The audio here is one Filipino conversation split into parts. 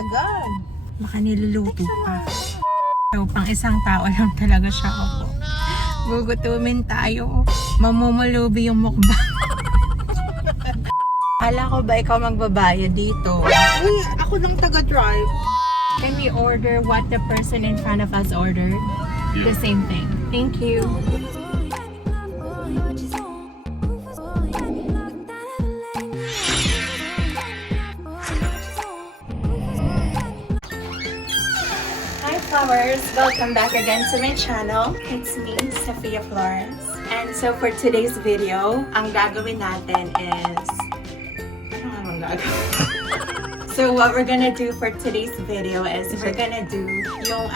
tagal. Baka niluluto pa. So, pang isang tao lang talaga siya ako. Gugutumin tayo. Mamumulubi yung mukbang. Akala ko ba ikaw magbabayad dito? Uy, ako lang taga-drive. Can we order what the person in front of us ordered? The same thing. Thank you. Hi Flowers! Welcome back again to my channel. It's me, Sophia Flores. And so for today's video, ang gagawin natin is... Ano nga bang gagawin? So what we're gonna do for today's video is we're gonna do yung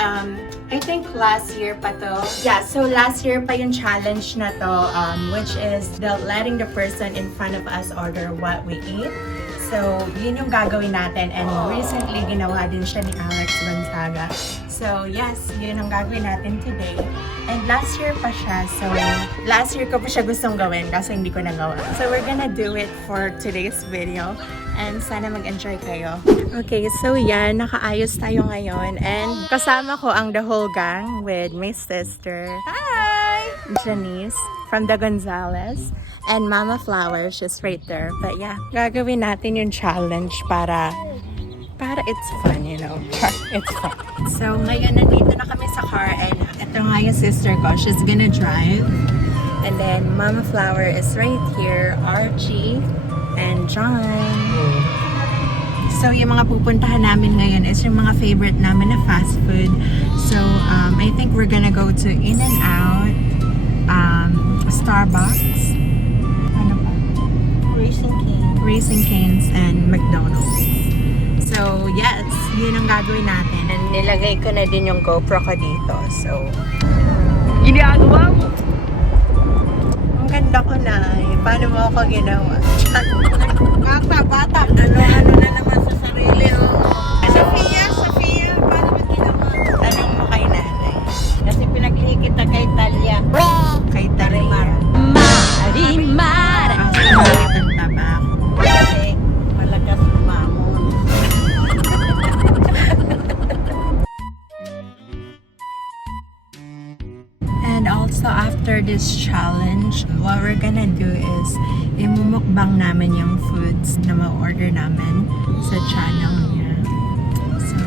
I think last year pa to. Yeah, so last year pa yung challenge na to, which is letting the person in front of us order what we eat. So yun yung gagawin natin, and recently ginawa din siya ni Alex Gonzaga. So yes, yun ang gagawin natin today. And last year pa siya, so last year ko pa siya gustong gawin kaso hindi ko nagawa. So we're gonna do it for today's video. And sana mag-enjoy kayo. Okay, so yan, nakaayos tayo ngayon. And kasama ko ang the whole gang with my sister. Hi! Janice from the Gonzales. And Mama Flower, she's right there. But yeah, gagawin natin yung challenge para it's fun, you know. It's fun. So ngayon, nandito na kami sa car. And ito nga yung sister ko. She's gonna drive. And then Mama Flower is right here. Archie and John. So, yung mga pupuntahan namin ngayon is yung mga favorite namin na fast food. So, I think we're gonna go to In-N-Out, Starbucks, ano pa? Raising Cane's, and McDonald's. So, yes, yun ang gagawin natin. And nilagay ko na din yung GoPro ko dito. So, ginagawa mo? Ang ganda ko na. Paano mo ako ginawa? Bata. Ano na naman sa sarili, oh. Sophia, paano mo ginawa? Tanong mo kay nanay. Kasi pinaglihi kita kay Talia. Kay Tarimar. Marimar! Ang taba ako. Kasi malakas mamon. And also after this challenge, what we're gonna do is imumukbang namin yung foods na ma-order namin sa channel niya. So,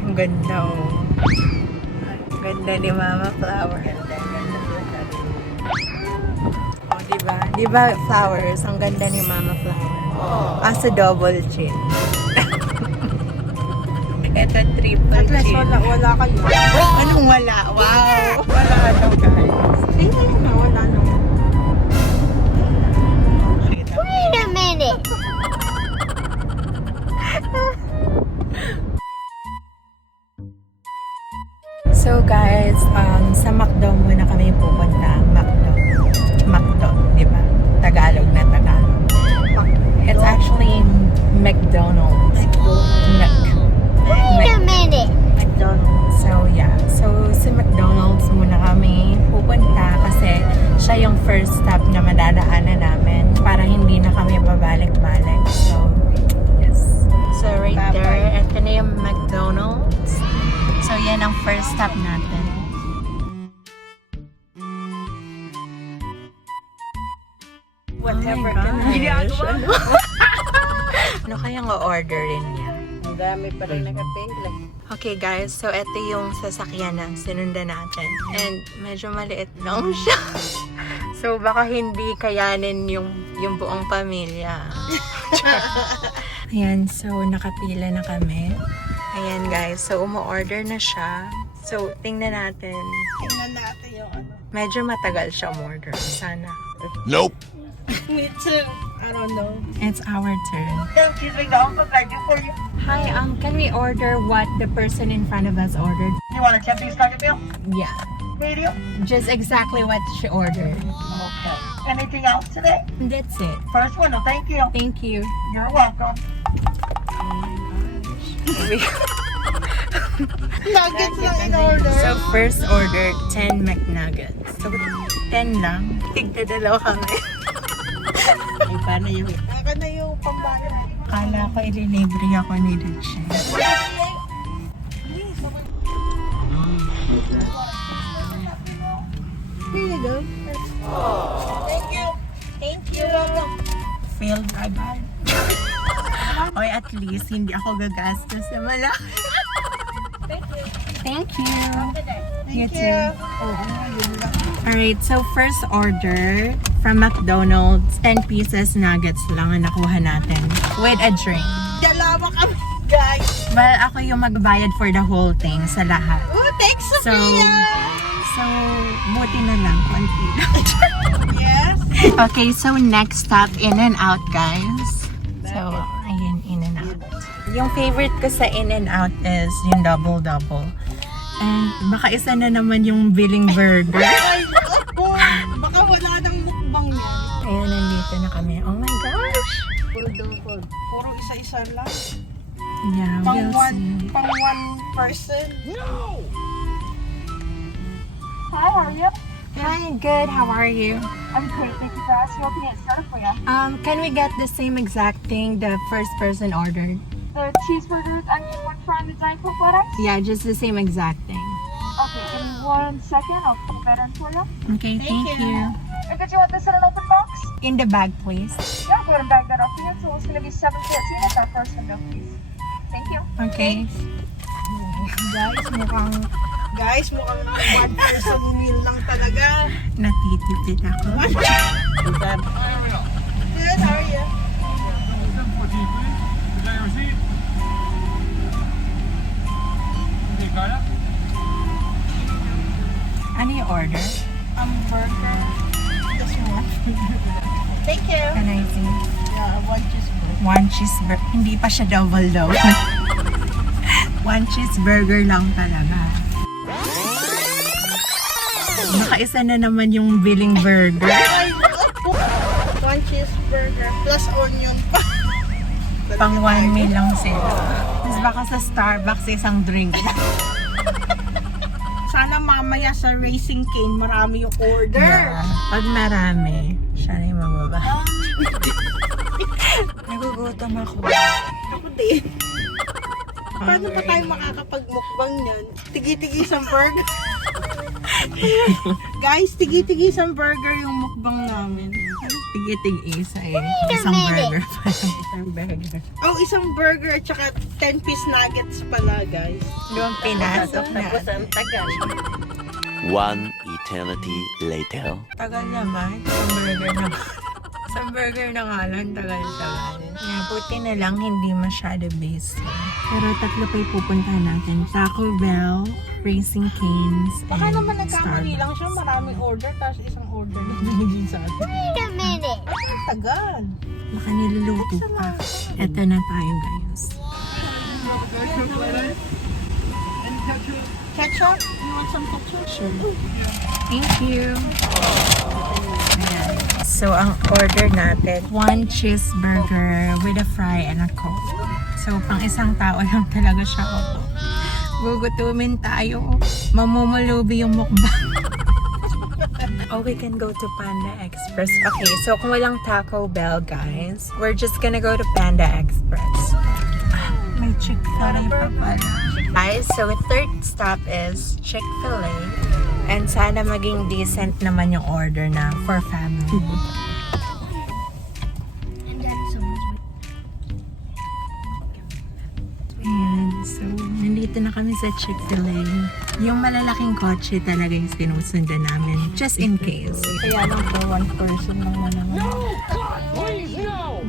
ang ganda, oh. Ang ganda ni Mama Flower. Oh, diba? Diba, Flowers? Ang ganda ni Mama Flower. As a double chin. Ito triple At least chin. wala kayo. Anong wala? Wow! Wala daw, guys. Sino yun na? Wala naman. Wait a minute! So guys, sa McDo muna kami pupunta. McDo, di ba? Tagalog na Tagalog. It's actually McDonald's. Wait a minute! McDonald's. So yeah, so sa McDonald's muna kami pupunta kasi siya yung first stop na madadaanan namin para hindi na kami babalik-balik. So, yes. So right there, ito na yung McDonald's. So yan ang first stop natin. Whatever. Ano kayang o-orderin niya? Ang dami pa rin nakapila. Okay guys, so ito yung sasakyan na sinundan natin. And medyo maliit lang siya. So baka hindi kayanin yung buong pamilya. Ayan, so nakapila na kami. Ayan guys, so umu-order na siya. So tingnan natin. Tingnan natin yung ano. Medyo matagal siya umorder. Sana. Nope. Me too. I don't know. It's our turn. Excuse me, no, what can I do for you? Hi, can we order what the person in front of us ordered? You want a 10-piece nugget meal? Yeah. Medium? Just exactly what she ordered. Okay. Anything else today? That's it. First one, no, thank you. Thank you. You're welcome. Nuggets lang in order. So, first ordered 10 McNuggets. So, 10 lang. Tigda dalawa kami. Ay, paano yung... Saka na yung pambayan. Kala ko ililibre ako ni Lucia. Here you go. Thank you. Thank you. Failed agad. Oy, at least hindi ako gagastos sa malaki. Thank you. You too. Alright, so first order from McDonald's, 10 pieces nuggets lang ang nakuha natin with a drink. Dalawa kami, guys. Well, ako yung magbayad for the whole thing sa lahat. Oh, thanks, So, Sophia. so buti na lang, konti lang. Yes. Okay, so next stop, In-N-Out, guys. So, ayun, In-N-Out. Yung favorite ko sa In-N-Out is yung double-double. And baka isa na naman yung Billing Burger. Ay, ako. Baka wala nang mukbang yan. Ayan, nandito na kami. Oh my gosh! Puro isa-isa lang. Yeah, Pang we'll see. pang one person. No! Hi, how are you? Hi, good. How are you? I'm great. Thank you for asking. What can I get started for you? Can we get the same exact thing the first person ordered? The cheeseburgers, onion, one fry, and the Giant Coke lettuce? Yeah, just the same exact thing. Okay, give me 1 second. I'll put that in for you. Okay, thank you. And did you want this in an open box? In the bag, please. Yeah, I'll go ahead and bag that up for you. So it's going to be $7.14 at that first window, please. Thank you. Okay. Guys, mukhang one person meal lang talaga. Natitipid ako. Good, how are you? Ano yung order? Burger. Just one. Thank you. Can I see? Yeah, one cheeseburger. One cheeseburger. Hindi pa siya double daw. One cheeseburger lang talaga. Baka isa na naman yung Billing Burger. Ay, ako. One cheeseburger plus onion pa. Pang 1 meal lang sila. Tapos baka sa Starbucks isang drink. Sana mamaya sa Racing Cane marami yung order. Yeah. Pag marami, siya na yung mababa. Nagugutom ako. Ako din. Paano pa tayo makakapag-mukbang yan? Tigi-tigi isang burger. Guys, tigi-tigi isang burger yung mukbang namin. Tig-tig isa eh. Wait a Isang minute. burger pa. Isang burger. Oh, isang burger at saka 10-piece nuggets pala, guys. Doon pinasok na. ang tagal. One eternity later. Tagal naman. Isang burger na. Isang burger na nga lang. Tagal-tagal. Yeah, buti na lang hindi masyado busy. Pero tatlo pa yung pupuntahan natin. Taco Bell, Racing Canes, Baka and naman nagkamali Starbucks. lang siya. Maraming order, tapos isang order na binigay sa atin. Wait a minute. Ang tagal. Baka niluluto pa. Eto na tayo, guys. Ketchup? You want some ketchup? Sure. Thank you. Ayan. So, ang order natin, 1 cheeseburger with a fry and a Coke. So, pang isang tao lang talaga siya. Gugutumin tayo. Mamumulubi yung mukbang. Oh, we can go to Panda Express. Okay, so kung walang Taco Bell, guys, we're just gonna go to Panda Express. Ah, may Chick-fil-A pa pala. Guys, so third stop is Chick-fil-A. And sana maging decent naman yung order na for family. Ayan, so nandito na kami sa Chick-fil-A. Yung malalaking kotse talaga yung sinusundan namin. Just in case. Kaya lang for one person lang naman.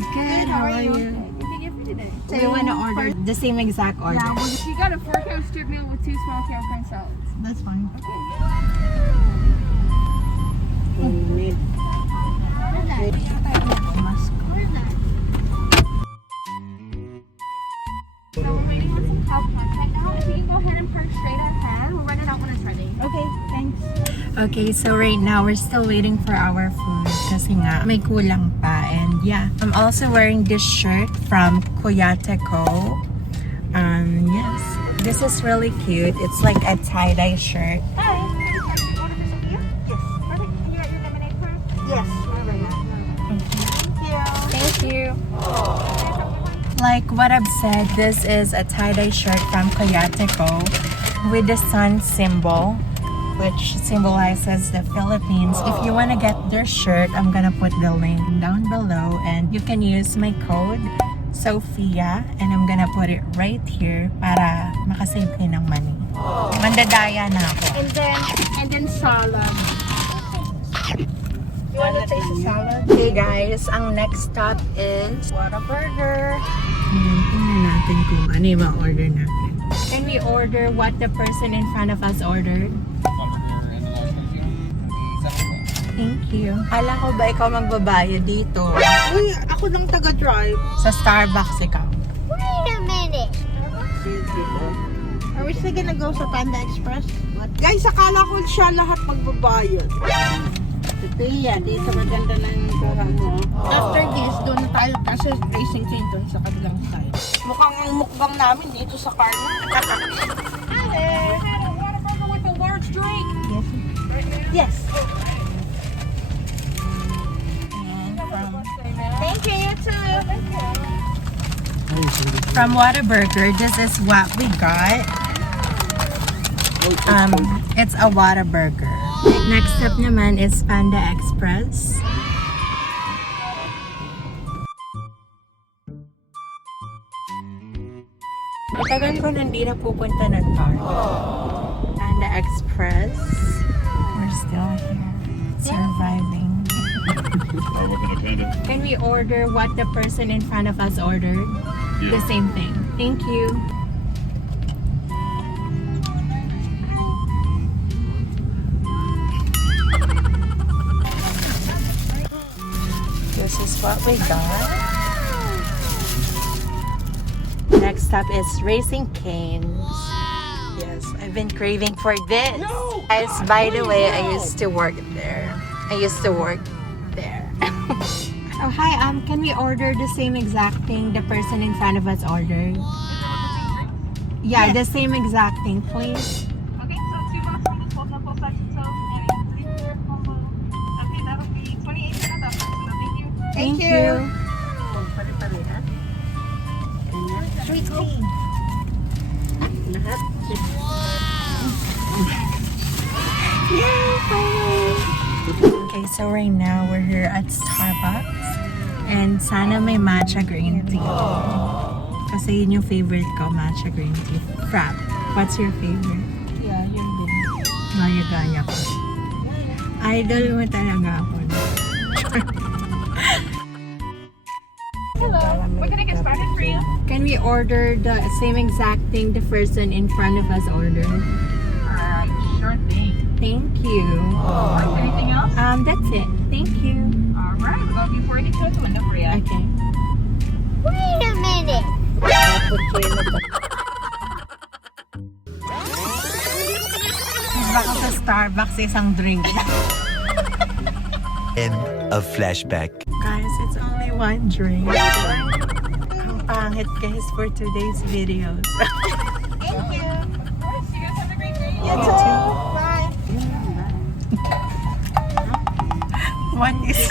Good, how are you? So you wanna order the same exact order? Yeah, well, you got a 4-course strip meal with 2 small tail crunch salads. That's fine. So we're waiting on some popcorn right now. If you can go ahead and park straight ahead, we'll run it out when it's ready. Okay, thanks. Okay, so right now we're still waiting for our food kasi nga may kulang pa. And yeah, I'm also wearing this shirt from Kuyate Co. Yes, this is really cute. It's like a tie-dye shirt. Hi. Order for Sophia? Yes. Perfect. And you got your lemonade card? Yes. Thank you. Thank you. Like what I've said, this is a tie-dye shirt from Coyateco with the sun symbol, which symbolizes the Philippines. If you want to get their shirt, I'm gonna put the link down below and you can use my code Sophia and I'm gonna put it right here para makasave kayo ng money. Mandadaya na ako. And then salad. You wanna taste the salad? Okay guys, ang next stop is Whataburger. Tingnan natin kung ano yung ma-order natin. Can we order what the person in front of us ordered? Thank you. Alam ko ba ikaw magbabayad dito? Uy, ako lang taga-drive. Sa Starbucks ikaw. Wait a minute. Are we still gonna go sa Panda Express? What? Guys, akala ko siya lahat magbabayad. Tiya, dito maganda ng kuha mo. After this, doon na tayo kasi racing chain doon sa kabilang side. Mukhang ang mukbang namin dito sa car na. Hi there! Had a Whataburger with a large drink. Yes. Yes. Thank you, you too. From Whataburger, this is what we got. It's a Whataburger. Next up naman is Panda Express. Matagal ko hindi na pupunta ng Target. Panda Express. We're still here. Surviving. Can we order what the person in front of us ordered? The same thing. Thank you. This is what we got. Next up is Racing Canes. Yes, I've been craving for this. No! Guys, by the way, I used to work there. Oh, hi, can we order the same exact thing the person in front of us ordered? Yeah, the same exact thing, please. Okay, so 2 boxes of this full section soap and 3 for combo. Okay, that'll be 28 for that. Thank you. Thank you. Sweet tea. Lahat. Okay, so right now we're here at Starbucks and sana may matcha green tea. Kasi yun yung favorite ko, matcha green tea. Frap, what's your favorite? Yeah, yun din. Mayagaya ko. Idol mo talaga ako. Hello, we're gonna get started for you. Can we order the same exact thing the person in front of us ordered? Sure thing. Thank you. Anything else? That's it. Thank you. Alright, we're gonna be 42 at the window for you. Okay. Wait a minute. Baka sa Starbucks isang drink. End of flashback. Guys, it's only one drink. Ang pangit guys for today's videos. Thank you. You guys have a great day. You too. Bye. One is...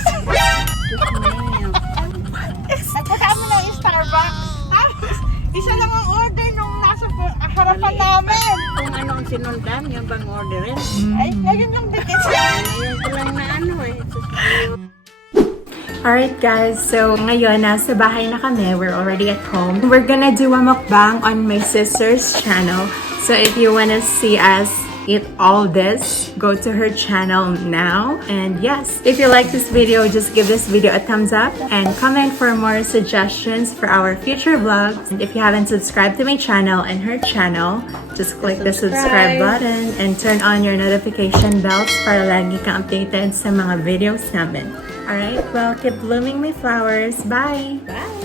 Nagpunta mo ng Starbucks. Tapos, isa lang ang order nung nasa harapan namin. Kung ano ang sinundan, yung bang orderin. Ay, ngayon lang din kasi. Ngayon ko lang na ano eh. Alright guys, so ngayon nasa bahay na kami. We're already at home. We're gonna do a mukbang on my sister's channel. So if you wanna see us eat all this, go to her channel now. And yes, if you like this video, just give this video a thumbs up and comment for more suggestions for our future vlogs. And if you haven't subscribed to my channel and her channel, just click the subscribe button and turn on your notification bells para lagi kang updated sa mga videos namin. Alright, well, keep blooming my flowers. Bye! Bye.